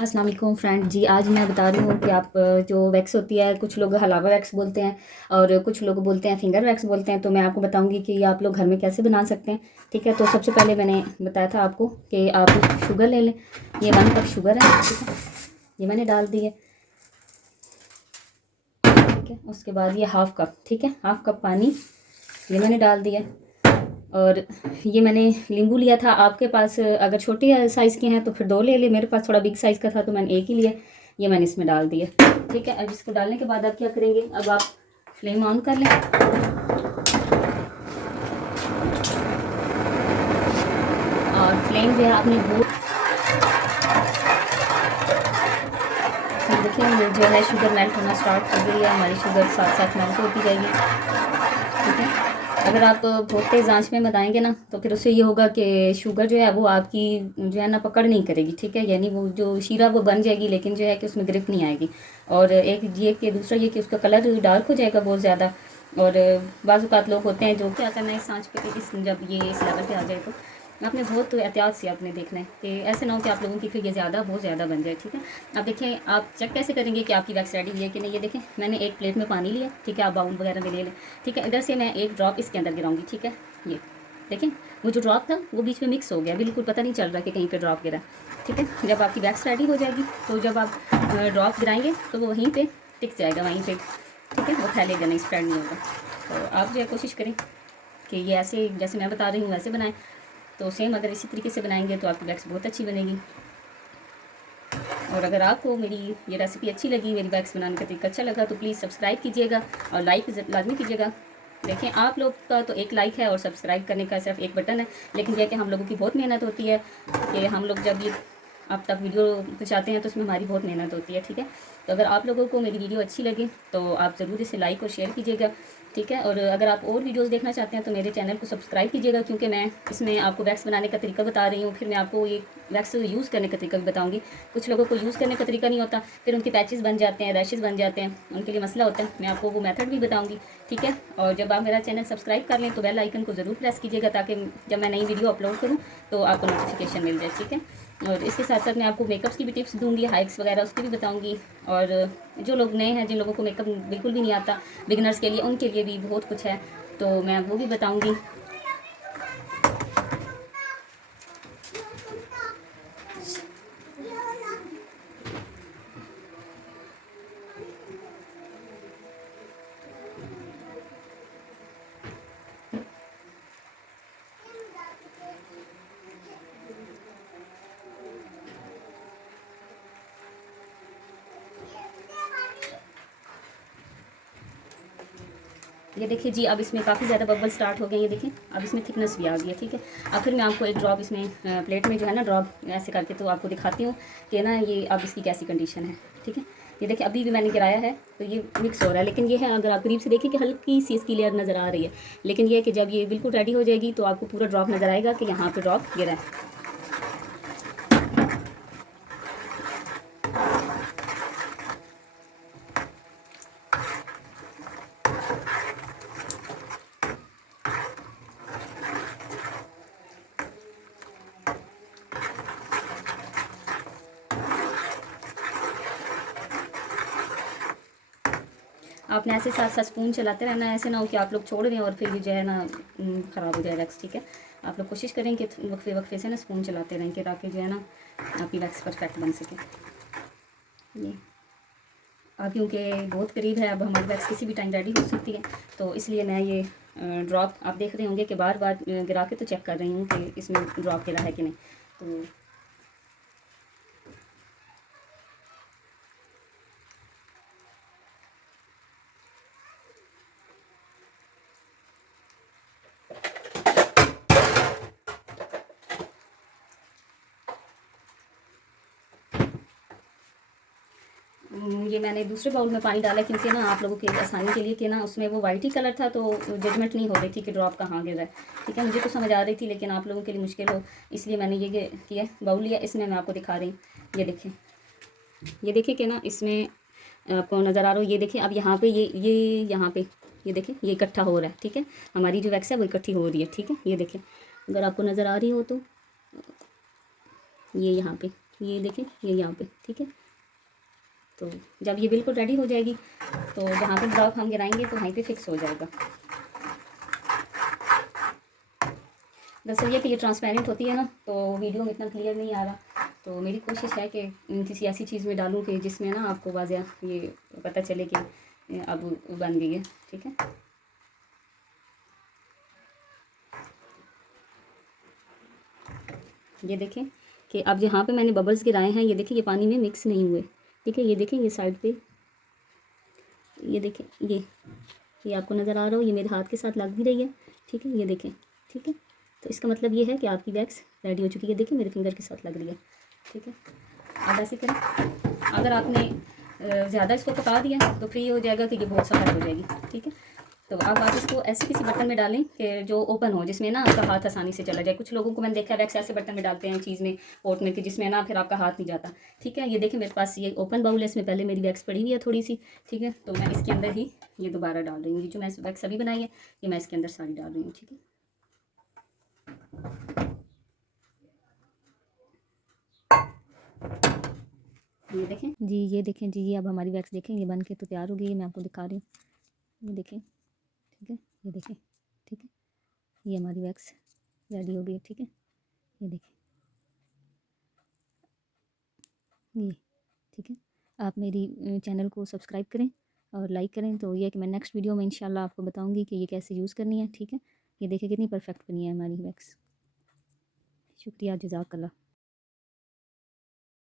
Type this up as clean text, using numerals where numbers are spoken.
अस्सलाम वालेकुम फ्रेंड जी। आज मैं बता रही हूँ कि आप जो वैक्स होती है, कुछ लोग हलावा वैक्स बोलते हैं और कुछ लोग बोलते हैं फिंगर वैक्स बोलते हैं। तो मैं आपको बताऊंगी कि आप लोग घर में कैसे बना सकते हैं। ठीक है, तो सबसे पहले मैंने बताया था आपको कि आप शुगर ले लें। ये 1 कप शुगर है, ठीक है, ये मैंने डाल दी है। ठीक है, उसके बाद ये हाफ़ कप, ठीक है, हाफ़ कप पानी ये मैंने डाल दिया। और ये मैंने नींबू लिया था। आपके पास अगर छोटे साइज़ के हैं तो फिर 2 ले लें। मेरे पास थोड़ा बिग साइज़ का था तो मैंने एक ही लिया। ये मैंने इसमें डाल दिया। ठीक है, अब इसको डालने के बाद आप क्या करेंगे, अब आप फ्लेम ऑन कर लें और फ्लेम जो है आपने वो देखिए जो है शुगर मेल्ट होना स्टार्ट हो गई है। हमारी शुगर साथ साथ मेल्ट होती जाएगी। ठीक है, अगर आप बहुत तेज़ आंच में बनाएंगे ना तो फिर उससे ये होगा कि शुगर जो है वो आपकी जो है ना पकड़ नहीं करेगी। ठीक है, यानी वो जो शीरा वो बन जाएगी लेकिन जो है कि उसमें ग्रिप नहीं आएगी। और एक ये कि दूसरा ये कि उसका कलर डार्क हो जाएगा बहुत ज़्यादा। और बाज़ औक़ात लोग होते हैं जो क्या करना है इस आंच पे कि जब ये इस लेवल पे आ जाए तो आपने बहुत एहतियात से आपने देखना है कि ऐसे ना हो कि आप लोगों की फिर ये बहुत ज़्यादा बन जाए। ठीक है, अब देखें आप चेक कैसे करेंगे कि आपकी वैक्स रेडी हुई है कि नहीं। ये देखें मैंने एक प्लेट में पानी लिया, ठीक है, आप बाउल वगैरह में ले लें। ठीक है, इधर से मैं एक ड्रॉप इसके अंदर गिराऊंगी। ठीक है, ये देखें वो जो ड्रॉप था वो बीच में मिक्स हो गया, बिल्कुल पता नहीं चल रहा कि कहीं पे ड्रॉप गिरा। ठीक है, जब आपकी वैक्स रेडी हो जाएगी तो जब आप ड्रॉप गिराएंगे तो वो वहीं पे टिक जाएगा, वहीं पे। ठीक है, वो फैलेगा नहीं, स्प्रेड नहीं होगा। तो आप जो है कोशिश करें कि ये ऐसे जैसे मैं बता रही हूँ वैसे बनाएं। तो सेम अगर इसी तरीके से बनाएंगे तो आपकी वैक्स बहुत अच्छी बनेगी। और अगर आपको मेरी ये रेसिपी अच्छी लगी, मेरी वैक्स बनाने का तरीका अच्छा लगा तो प्लीज़ सब्सक्राइब कीजिएगा और लाइक लाजमी कीजिएगा। देखें आप लोग का तो एक लाइक है और सब्सक्राइब करने का सिर्फ एक बटन है, लेकिन यह कि हम लोगों की बहुत मेहनत होती है कि हम लोग जब ये आप तक वीडियो पहुँचाते हैं तो उसमें हमारी बहुत मेहनत होती है। ठीक है, तो अगर आप लोगों को मेरी वीडियो अच्छी लगे तो आप ज़रूर इसे लाइक और शेयर कीजिएगा। ठीक है, और अगर आप और वीडियोस देखना चाहते हैं तो मेरे चैनल को सब्सक्राइब कीजिएगा, क्योंकि मैं इसमें आपको वैक्स बनाने का तरीका बता रही हूँ। फिर मैं आपको ये वैक्स यूज़ करने का तरीका भी बताऊँगी। कुछ लोगों को यूज़ करने का तरीका नहीं होता, फिर उनके पैचेस बन जाते हैं, रैशेज़ बन जाते हैं, उनके लिए मसला होता है। मैं आपको वो मेथड भी बताऊँगी। ठीक है, और जब आप मेरा चैनल सब्सक्राइब कर लें तो बेल आइकन को ज़रूर प्रेस कीजिएगा ताकि जब मैं नई वीडियो अपलोड करूँ तो आपको नोटिफिकेशन मिल जाए। ठीक है, और इसके साथ साथ मैं आपको मेकअप्स की भी टिप्स दूँगी, हाइक्स वगैरह उसकी भी बताऊँगी। और जो लोग नए हैं, जिन लोगों को मेकअप बिल्कुल भी नहीं आता, बिगिनर्स के लिए, उनके लिए भी बहुत कुछ है, तो मैं वो भी बताऊँगी। ये देखिए जी, अब इसमें काफ़ी ज़्यादा बबल स्टार्ट हो गए। ये देखिए अब इसमें थिकनेस भी आ गई है। ठीक है, अब फिर मैं आपको एक ड्रॉप इसमें प्लेट में जो है ना ड्रॉप ऐसे करके तो आपको दिखाती हूँ कि ना ये अब इसकी कैसी कंडीशन है। ठीक है, ये देखिए अभी भी मैंने गिराया है तो ये मिक्स हो रहा है, लेकिन ये है अगर आप करीब से देखिए कि हल्की सी इसकी लेयर नज़र आ रही है। लेकिन ये है कि जब ये बिल्कुल रेडी हो जाएगी तो आपको पूरा ड्रॉप नज़र आएगा कि यहाँ पर ड्रॉप गिरा है। आपने ऐसे साथ साथ स्पून चलाते रहना है, ऐसे ना हो कि आप लोग छोड़ दें और फिर ये जो है ना ख़राब हो जाए वैक्स। ठीक है, आप लोग कोशिश करें कि वक्फे वक्फे से ना स्पून चलाते रहें कि ताकि जो है ना आपकी वैक्स परफेक्ट बन सके। ये अब क्योंकि बहुत करीब है, अब हमारी वैक्स किसी भी टाइम रेडी हो सकती है, तो इसलिए मैं ये ड्रॉप आप देख रहे होंगे कि बार बार गिरा के तो चेक कर रही हूँ कि इसमें ड्रॉप गिरा है कि नहीं। तो ये मैंने दूसरे बाउल में पानी डाला क्योंकि ना आप लोगों की आसानी के लिए कि ना उसमें वो वाइट ही कलर था तो जजमेंट नहीं हो रही थी कि ड्रॉप कहाँ गिर रहा है। ठीक है, मुझे तो समझ आ रही थी लेकिन आप लोगों के लिए मुश्किल हो, इसलिए मैंने ये किया, बाउल लिया, इसमें मैं आपको दिखा रही हूँ। ये देखिए कि ना इसमें आपको नज़र आ रहा हो। ये देखिए अब यहाँ पे ये यहाँ पे ये देखिए ये इकट्ठा हो रहा है। ठीक है, हमारी जो वैक्स है वो इकट्ठी हो रही है। ठीक है, ये देखिए अगर आपको नज़र आ रही हो तो ये यहाँ पे ये देखें, ये यहाँ पे, ठीक है। तो जब ये बिल्कुल रेडी हो जाएगी तो जहाँ पे ड्रॉप हम गिराएंगे तो वहीं पे फिक्स हो जाएगा। दरअसल ये कि ये ट्रांसपेरेंट होती है ना, तो वीडियो में इतना क्लियर नहीं आ रहा, तो मेरी कोशिश है कि किसी ऐसी चीज़ में डालूं कि जिसमें ना आपको वाज़ेह ये पता चले कि अब बन गई है, ठीक है। ये देखें कि अब जहाँ पे मैंने बबल्स गिराए हैं, ये देखें ये पानी में मिक्स नहीं हुए, ठीक है। ये देखें, ये साइड पे, ये देखें, ये आपको नज़र आ रहा हो, ये मेरे हाथ के साथ लग भी रही है, ठीक है। ये देखें, ठीक है। तो इसका मतलब ये है कि आपकी वैक्स रेडी हो चुकी है। देखें मेरे फिंगर के साथ लग रही है, ठीक है। अब ऐसे करें, अगर आपने ज़्यादा इसको पका दिया तो फिर ये हो जाएगा कि ये बहुत सख्त हो जाएगी, ठीक है। तो अब आप इसको ऐसे किसी बर्तन में डालें कि जो ओपन हो, जिसमें ना आपका हाथ आसानी से चला जाए। कुछ लोगों को मैंने देखा है वैक्स ऐसे बर्तन में डालते हैं, चीज़ में, पोट में, कि जिसमें ना फिर आपका हाथ नहीं जाता, ठीक है। ये देखें मेरे पास ये ओपन बाउल है, इसमें पहले मेरी वैक्स पड़ी हुई है थोड़ी सी, ठीक है। तो मैं इसके अंदर ही ये दोबारा डाल रही हूँ, ये जो मैं वैक्स अभी बनाई है ये मैं इसके अंदर सारी डाल रही हूँ, ठीक है। ये देखें जी, ये देखें जी, ये अब हमारी वैक्स देखें ये बन के तो तैयार हो गई है। मैं आपको दिखा रही हूँ, ये देखें, ठीक है। ये देखें, ठीक है, ये हमारी वैक्स रेडी हो गई है, ठीक है। ये देखें, ये, ठीक है। आप मेरी चैनल को सब्सक्राइब करें और लाइक करें, तो ये है कि मैं नेक्स्ट वीडियो में इंशाल्लाह आपको बताऊंगी कि ये कैसे यूज़ करनी है, ठीक है। ये देखें कितनी परफेक्ट बनी है हमारी वैक्स। शुक्रिया, जज़ाकल्लाह।